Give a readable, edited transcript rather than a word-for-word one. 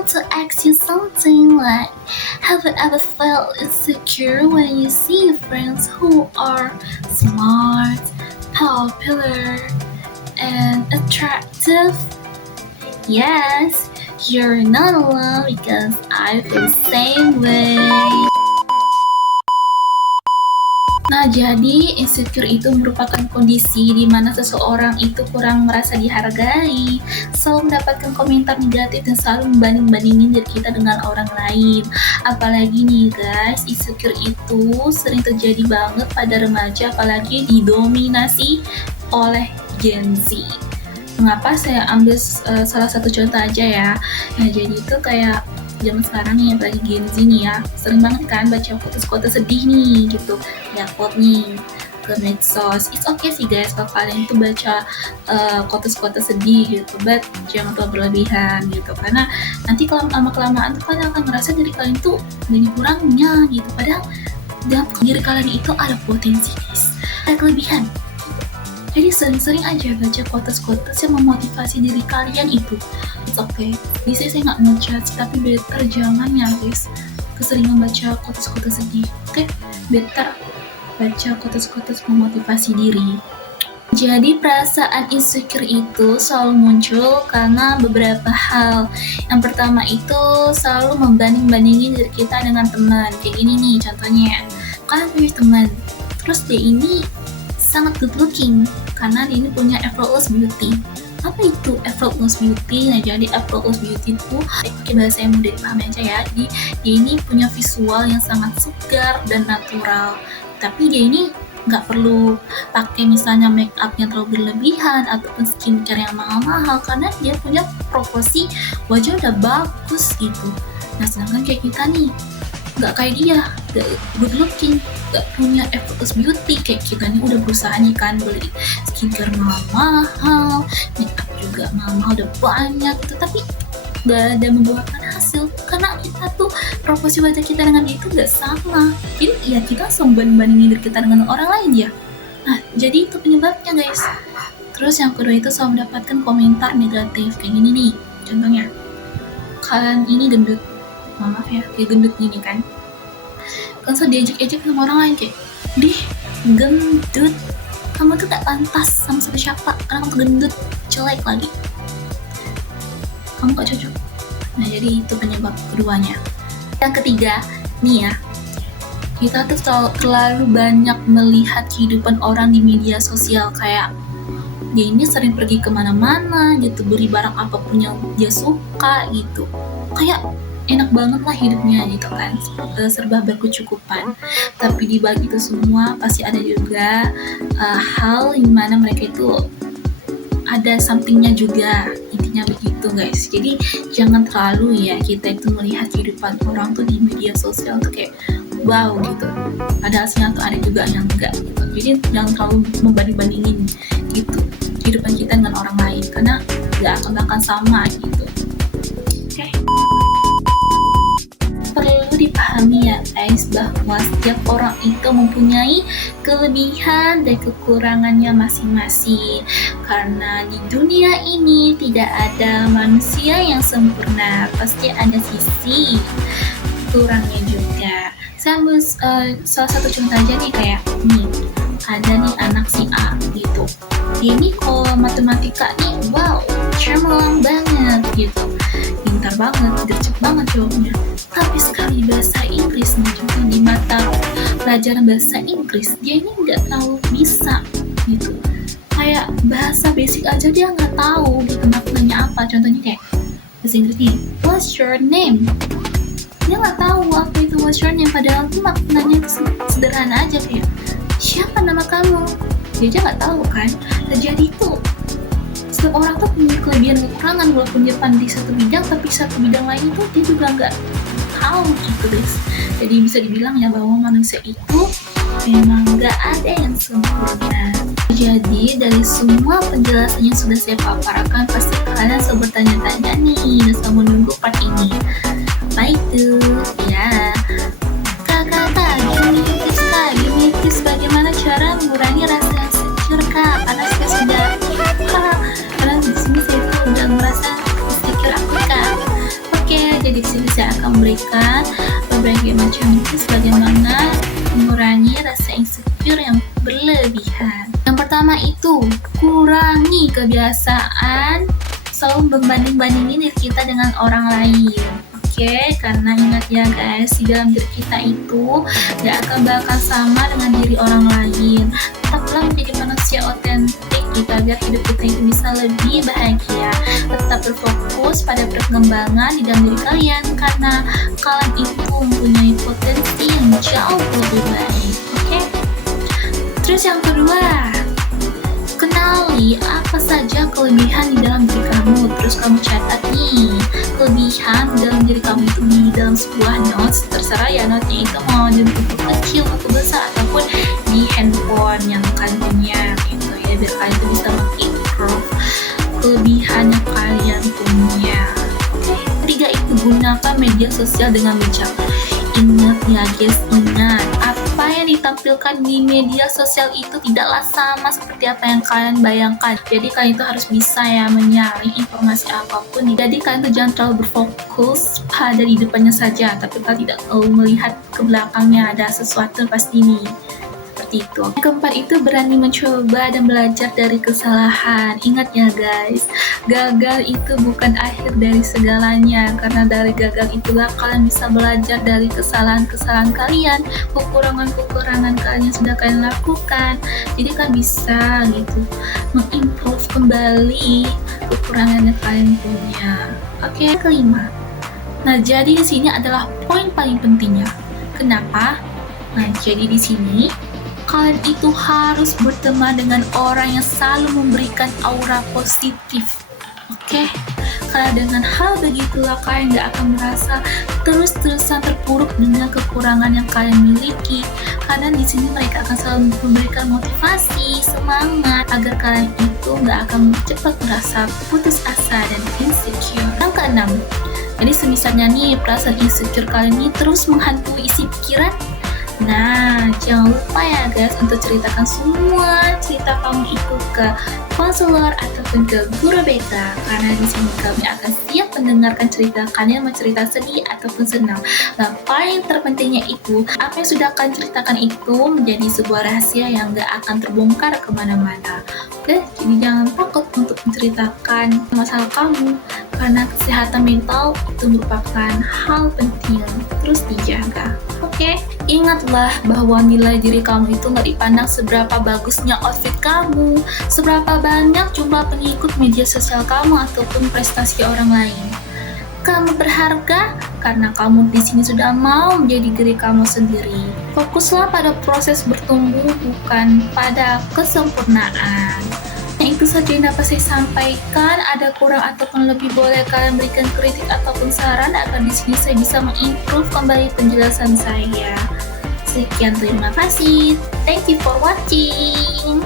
want to ask you something like, have you ever felt insecure when you see friends who are smart, popular, and attractive? Yes, you're not alone because I feel the same way. Nah, jadi insecure itu merupakan kondisi di mana seseorang itu kurang merasa dihargai, selalu mendapatkan komentar negatif dan selalu membanding-bandingin diri kita dengan orang lain. Apalagi nih guys, insecure itu sering terjadi banget pada remaja, apalagi didominasi oleh Gen Z. Mengapa saya ambil salah satu contoh aja ya. Nah, jadi itu kayak zaman sekarang nih, apalagi Gen Z nih ya, sering banget kan baca quotes-quotes sedih nih gitu, ya quote nih ke medsos. It's okay sih guys kalau kalian tuh baca quotes-quotes sedih gitu, but jangan terlalu berlebihan gitu, karena nanti kalau lama-kelamaan tuh kalian akan ngerasa diri kalian tuh banyak kurangnya gitu, padahal dalam diri kalian itu ada potensi guys, ada kelebihan. Jadi sering-sering aja baca quotes-quotes yang memotivasi diri kalian itu. It's okay. Di sini saya nggak ngejudge, tapi better jangan ya guys keseringan baca quotes-quotes sedih. Oke? Better baca quotes-quotes memotivasi diri. Jadi perasaan insecure itu selalu muncul karena beberapa hal. Yang pertama itu selalu membanding-bandingin diri kita dengan teman. Kayak gini nih contohnya. Kalian punya teman, terus dia ini sangat good looking karena dia ini punya effortless beauty. Apa itu effortless beauty? Nah, jadi effortless beauty itu pakai bahasa yang mudah dipahami aja ya. Jadi dia ini punya visual yang sangat segar dan natural. Tapi dia ini nggak perlu pakai misalnya make up yang terlalu berlebihan ataupun skincare yang mahal-mahal, karena dia punya proporsi wajah udah bagus gitu. Nah, sedangkan kayak kita nih nggak kayak dia, gak good looking, gak punya effortless beauty kayak kita nih, udah berusaha nih kan beli skincare mahal-mahal, make up juga mahal-mahal udah banyak gitu, tapi gak ada membuahkan hasil karena kita tuh proporsi wajah kita dengan dia itu gak sama. Jadi ya kita langsung banding-bandingin diri kita dengan orang lain ya. Nah, jadi itu penyebabnya guys. Terus yang kedua itu selalu mendapatkan komentar negatif kayak gini nih. Contohnya, kalian ini gendut, maaf ya, kayak gendut gini kan so diajak-ajak sama orang lain kayak, dih gendut, kamu tuh gak pantas sama siapa karena kamu gendut, jelek lagi, kamu gak cocok. Nah, jadi itu penyebab keduanya. Yang ketiga nih ya, kita tuh terlalu banyak melihat kehidupan orang di media sosial, kayak dia ini sering pergi kemana-mana gitu, beli barang apapun yang dia suka gitu, kayak enak banget lah hidupnya gitu kan, serba berkecukupan. Tapi di balik itu semua pasti ada juga hal di mana mereka itu ada somethingnya juga, intinya begitu guys. Jadi jangan terlalu ya kita itu melihat kehidupan orang tuh di media sosial tuh kayak wow gitu, padahal aslinya tuh ada juga yang enggak gitu. Jadi jangan terlalu membanding-bandingin gitu kehidupan kita dengan orang lain, karena gak akan sama gitu. Oke? Perlu dipahami ya guys, bahwa setiap orang itu mempunyai kelebihan dan kekurangannya masing-masing, karena di dunia ini tidak ada manusia yang sempurna, pasti ada sisi kurangnya juga. Saya ambil salah satu contoh aja nih, kayak nih ada nih anak si A gitu, dia ini kalau matematika nih wow cemerlang banget gitu, pintar banget, gercep banget jawabnya. Tapi sekali bahasa Inggris nih, juga di mata pelajaran bahasa Inggris dia ini nggak terlalu bisa gitu, kayak bahasa basic aja dia nggak tahu gitu maknanya apa. Contohnya kayak bahasa Inggris nih, what's your name, dia nggak tahu apa itu what's your name, padahal tuh maknanya itu sederhana aja, kayak siapa nama kamu, dia aja nggak tahu kan. Terjadi itu setiap orang tuh punya kelebihan dan kekurangan, walaupun dia pandai di satu bidang, tapi satu bidang lain itu dia juga nggak tahu gitu guys. Jadi bisa dibilang ya bahwa manusia itu memang nggak ada yang sempurna. Jadi dari semua penjelasan yang sudah saya paparkan, pasti kalian selalu bertanya-tanya nih dan selalu menunggu part ini. Baik tuh ya, kakak gini tips bagaimana cara mengurangi rasa insecure kak, karena saya sudah karena di sini saya tuh udah merasa insecure aku kak. Oke, memberikan berbagai macam tips bagaimana mengurangi rasa insecure yang berlebihan. Yang pertama itu, kurangi kebiasaan selalu membanding-bandingin diri kita dengan orang lain. Oke, karena ingat ya guys, di dalam diri kita itu gak akan bakal sama dengan diri orang lain. Tetaplah menjadi manusia otentik kita biar hidup kita itu bisa lebih bahagia. Tetap berfokus pada perkembangan di dalam diri kalian, karena kalian itu mempunyai potensi yang jauh lebih baik. Oke? Terus yang kedua, kenali apa saja kelebihan di dalam diri kamu. Terus kamu catat nih kelebihan di dalam diri kamu itu di dalam sebuah notes. Terserah ya notenya itu mau di buku kecil, buku besar, ataupun di handphone yang kalian punya gitu ya, biar kalian itu bisa mengimprove kelebihan yang kalian punya. Oke, ketiga itu gunakan media sosial dengan bijak. Ingat ya guys, ingat apa yang ditampilkan di media sosial itu tidaklah sama seperti apa yang kalian bayangkan. Jadi kalian itu harus bisa ya menyaring informasi apapun. Jadi kalian itu jangan terlalu berfokus pada di depannya saja, tapi kalian tidak melihat ke belakangnya ada sesuatu pasti nih. Itu. Yang keempat itu berani mencoba dan belajar dari kesalahan. Ingat ya guys, gagal itu bukan akhir dari segalanya, karena dari gagal itulah kalian bisa belajar dari kesalahan-kesalahan kalian, kekurangan-kekurangan kalian yang sudah kalian lakukan. Jadi kalian bisa gitu mengimprove kembali kekurangan yang kalian punya. Oke, kelima. Nah, jadi di sini adalah poin paling pentingnya. Kenapa? Nah, jadi di sini kalian itu harus berteman dengan orang yang selalu memberikan aura positif. Oke? Karena dengan hal begitulah kalian gak akan merasa terus-terusan terpuruk dengan kekurangan yang kalian miliki. Karena di sini mereka akan selalu memberikan motivasi, semangat agar kalian itu gak akan cepat merasa putus asa dan insecure. Yang keenam, jadi semisalnya nih perasaan insecure kalian ini terus menghantui isi pikiran. Nah, jangan lupa ya guys untuk ceritakan semua cerita kamu itu ke konselor ataupun ke guru BK, karena di sini kami akan siap mendengarkan cerita kalian, mau cerita sedih ataupun senang. Nah, paling terpentingnya itu apa yang sudah kalian ceritakan itu menjadi sebuah rahasia yang gak akan terbongkar kemana-mana. Oke, jadi jangan takut untuk menceritakan masalah kamu, karena kesehatan mental itu merupakan hal penting terus dijaga. Oke, ingatlah bahwa nilai diri kamu itu nggak dipandang seberapa bagusnya outfit kamu, seberapa banyak jumlah pengikut media sosial kamu ataupun prestasi orang lain. Kamu berharga karena kamu di sini sudah mau menjadi diri kamu sendiri. Fokuslah pada proses bertumbuh, bukan pada kesempurnaan. Nah, itu saja yang dapat saya sampaikan. Ada kurang ataupun lebih boleh kalian berikan kritik ataupun saran agar di sini saya bisa mengimprove kembali penjelasan saya. Sekian, terima kasih. Thank you for watching.